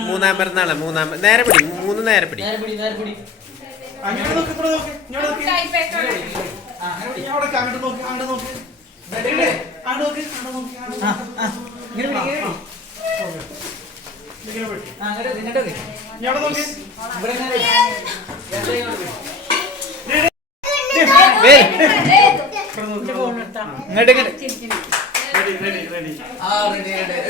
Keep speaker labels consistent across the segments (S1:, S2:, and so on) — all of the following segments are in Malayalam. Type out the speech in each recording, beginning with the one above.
S1: മൂന്നാം പിറന്നാൾ മൂന്നാം നേരെ പിടി മൂന്ന് നേരെ പിടി.
S2: ഇങ്ങോട്ട് ഇങ്ങോട്ട് റെഡി റെഡി റെഡി.
S3: ആ റെഡി റെഡി.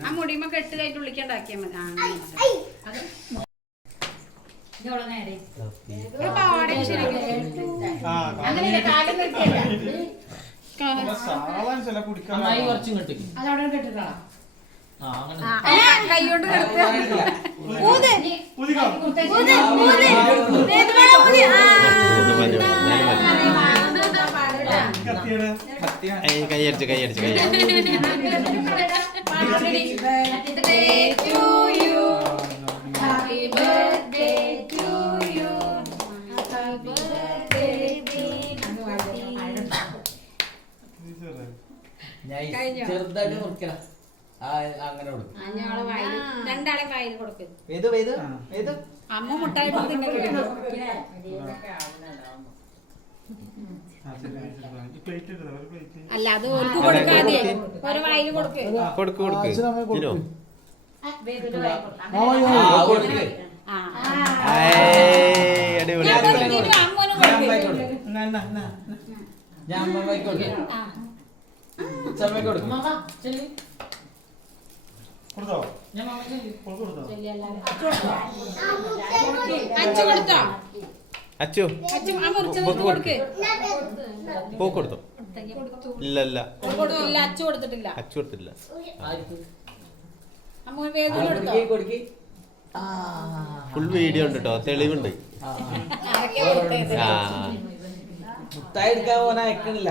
S4: ആ
S5: മുടിമ കെട്ട് കഴിഞ്ഞിട്ട് ഉള്ളിക്കണ്ടാക്കിയാ മതി. അങ്ങനെ
S1: കൈകൊണ്ട് കൈയടിച്ച് കൈയടിച്ച് കൈയടിച്ച്
S3: ചെറുതായിട്ട് നോക്കിയാ അങ്ങനെ കൊടുക്കും.
S5: രണ്ടാളെ വായിൽ കൊടുക്കും.
S3: വേദു വേദു വേദു
S5: അമ്മ മുട്ടായി അല്ല അത് ഓർക്ക് ഒരു വായിൽ കൊടുക്കും.
S1: കൊടുക്ക് കൊടുക്ക്. അടിപൊളി
S5: ഞാൻ കൊടുക്കും.
S3: കൊടുക്കും.
S2: കൊടുത്തോ?
S5: അച്ചു കൊടുത്തോ?
S1: അച്ചു
S5: ബുക്ക്
S1: കൊടുക്ക്. ബുക്ക് കൊടുത്തോ? ഇല്ല ഇല്ല
S5: അച്ചു കൊടുത്തിട്ടില്ല.
S1: അച്ചു
S3: കൊടുത്തിട്ടില്ല.
S1: ഫുൾ വീഡിയോ ഉണ്ട് കേട്ടോ തെളിവുണ്ട്.
S3: മുട്ടായി എടുക്കാൻ പോകാൻ അയക്കണില്ല.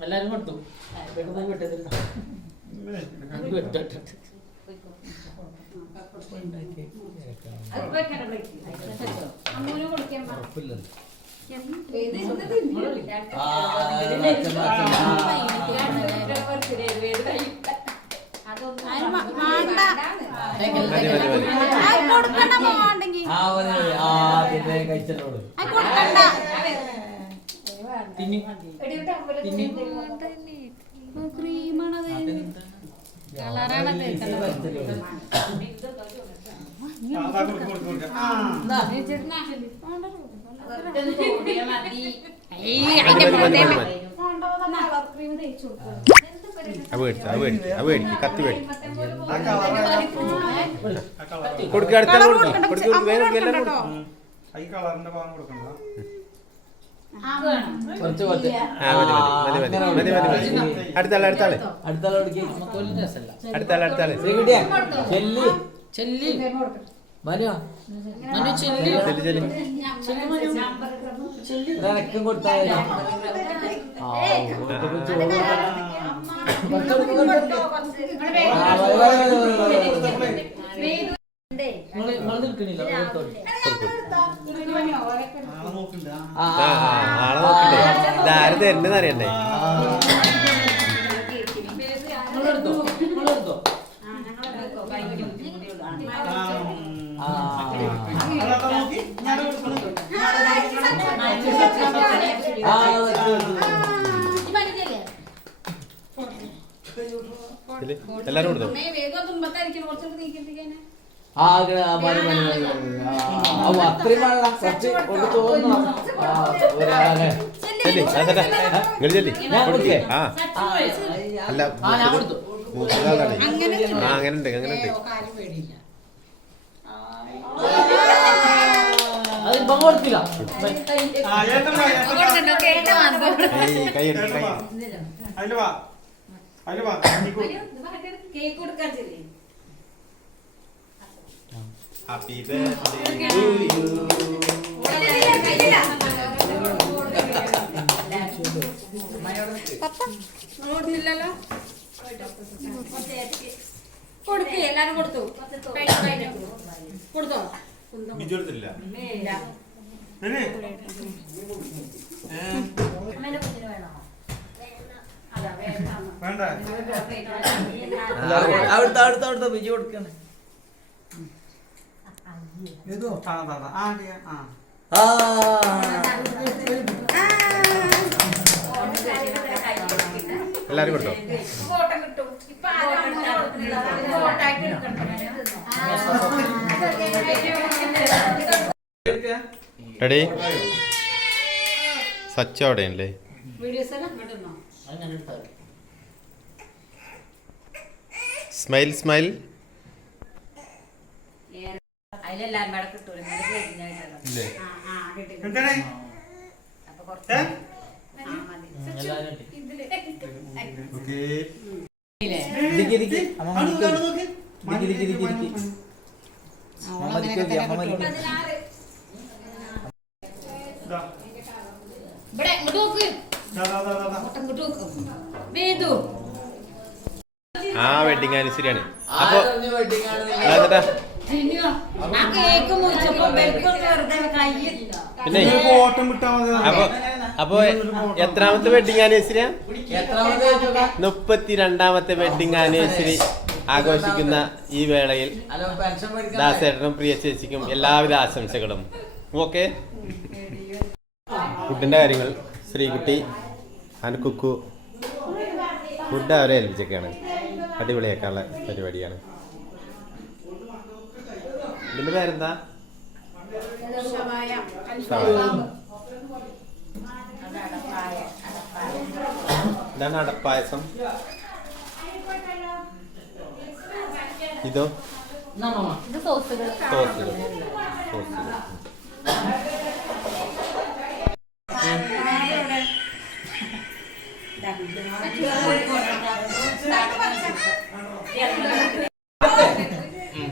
S4: എല്ലാരും കൊടുത്തു
S1: അതൊന്നും കൊടുക്കണ മോൻ.
S5: അത്
S1: മേടിച്ചു അത് കത്തി മേടിച്ചു. കൊടുക്ക അടുത്ത അടുത്താളെ അടുത്താളെ
S3: അടുത്താളെ
S1: അടുത്താളെ
S3: ചെല്ലി. മനോ
S4: മനു ചെല്ലി.
S3: നിനക്കും കൊടുത്താലോ ആ
S1: ആരെ തരുന്നെന്ന് അറിയണ്ടേ
S3: ആ.
S1: എല്ലാരും കൊടുത്തോ?
S3: ആ ആ മതി മതി മതി മതി. അത്രയും വേണ്ട കുറച്ച് കൊണ്ട് തോന്നണം ഒരാളെ
S1: ചെല്ലി അതല്ല നിങ്ങൾ ചെല്ലി
S3: ഞാൻ കൊടുക്കേ.
S1: ആ. അല്ല മൂത്തതാണ് ആ അങ്ങനെ ഉണ്ട് അങ്ങനെ ഉണ്ട്
S3: കൊടുത്തില്ല.
S1: കൈ കൈ
S2: കാണിക്കൂ.
S5: കേക്ക് കൊടുക്കാൻ ചെല്ലേ.
S1: ഹാപ്പി ബർത്ത്ഡേ
S5: കൊടുക്കേ എല്ലാരും കൊടുത്തു. കൊടുത്തോ?
S1: എടുത്തില്ല
S2: ഇല്ലേ? വേണ്ട
S3: അവിടുത്തെ അവിടുത്തെ അവിടുത്തെ ബിജു കൊടുക്കണേ.
S2: ആ, അതാ, അതാ. ആ, ആ.
S3: ആ.
S1: എല്ലാരും കൊടുത്തോ? റെഡി സച്ച അവിടെയല്ലേ
S5: വീഡിയോസ് എല്ലാം കിട്ടുന്നോ
S3: അങ്ങനെ എടുത്താൽ
S1: സ്മൈൽ സ്മൈൽ
S5: ഇവിടെ ഇങ്ങോട്ട് നോക്ക്. ഇങ്ങോട്ട് നോക്ക്. വേദു കേക്ക് വെഡിങ് ബെൽക്കൊന്ന് വെറുതെ കയ്യില്ല
S1: പിന്നെ അപ്പൊ അപ്പൊ എത്രാമത്തെ വെഡിങ് ആനിവേഴ്സറിയാ? മുപ്പത്തി രണ്ടാമത്തെ വെഡിങ് ആനിവേഴ്സറി ആഘോഷിക്കുന്ന ഈ വേളയിൽ ദാസേട്ടനും പ്രിയ ചേച്ചിക്കും എല്ലാവിധ ആശംസകളും. ഓക്കെ? ഫുഡിന്റെ കാര്യങ്ങൾ ശ്രീകുട്ടി അനുക്കുക്കു ഫുഡ് അവരെ ഏൽപ്പിച്ചൊക്കെയാണ്. അടിപൊളിയാക്കാനുള്ള പരിപാടിയാണ്. ഇതിന്റെ പേരെന്താ? ഇതാണ് അടപ്പായസം. ഇതോ?
S5: സോസുകൾ.
S1: സോസുകൾ.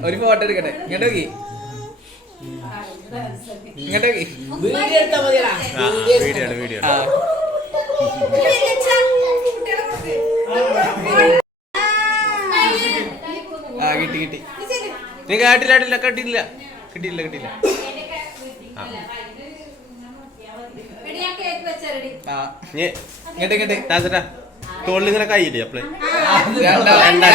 S6: ഒരു ഫോട്ടോ എടുക്കട്ടെ. ഇങ്ങോട്ട് നോക്കി. ഇങ്ങോട്ട് നോക്കി.
S3: വീഡിയോ
S1: വീഡിയോ വീഡിയോ
S6: ആ കിട്ടി കിട്ടി. നീ കാട്ടില്ല കാട്ടില്ല കട്ടിയില്ല. കിട്ടിയില്ല കിട്ടിയില്ല ഇങ്ങോട്ട് ഇങ്ങോട്ട്.
S1: തോളിൽ ഇങ്ങനെ കൈയില്ലേ അപ്പളേ?
S6: രണ്ടാൾ.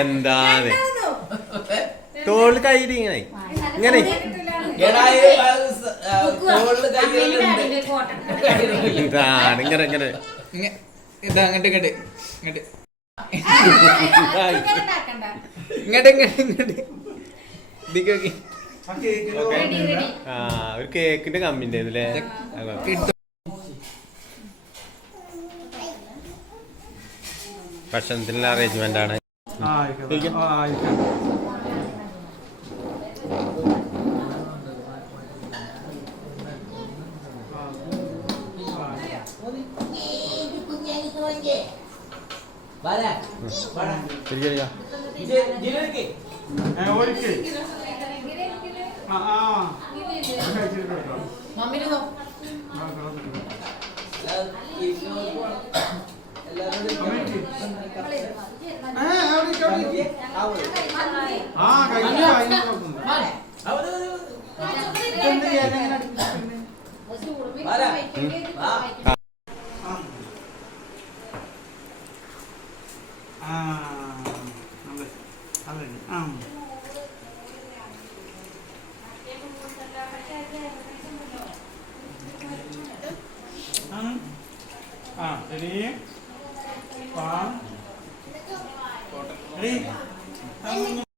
S1: എന്താണ് തോളിൽ കൈയിൽ ഇങ്ങനെ. ഇതാണ് ഇങ്ങനെ ഇങ്ങനെ.
S6: ഇങ്ങ- ഇതാ അങ്ങോട്ട് ഇങ്ങോട്ട് ഇങ്ങോട്ട്. ഇങ്ങോട്ട് ഇങ്ങോട്ട് ഇങ്ങോട്ട്. ഇതിക്ക്
S2: ആ
S5: റെഡി റെഡി
S1: ആ ഒരു കേക്കിന്റെ കമ്മിന്റെ ഇതിലെ ഭക്ഷണത്തിനുള്ള അറേഞ്ച്മെന്റ് ആണ്.
S3: മമ്മിനെ
S2: ആ കഴിഞ്ഞു കഴിഞ്ഞു Ah, jadi हाँ। अरे हाँ,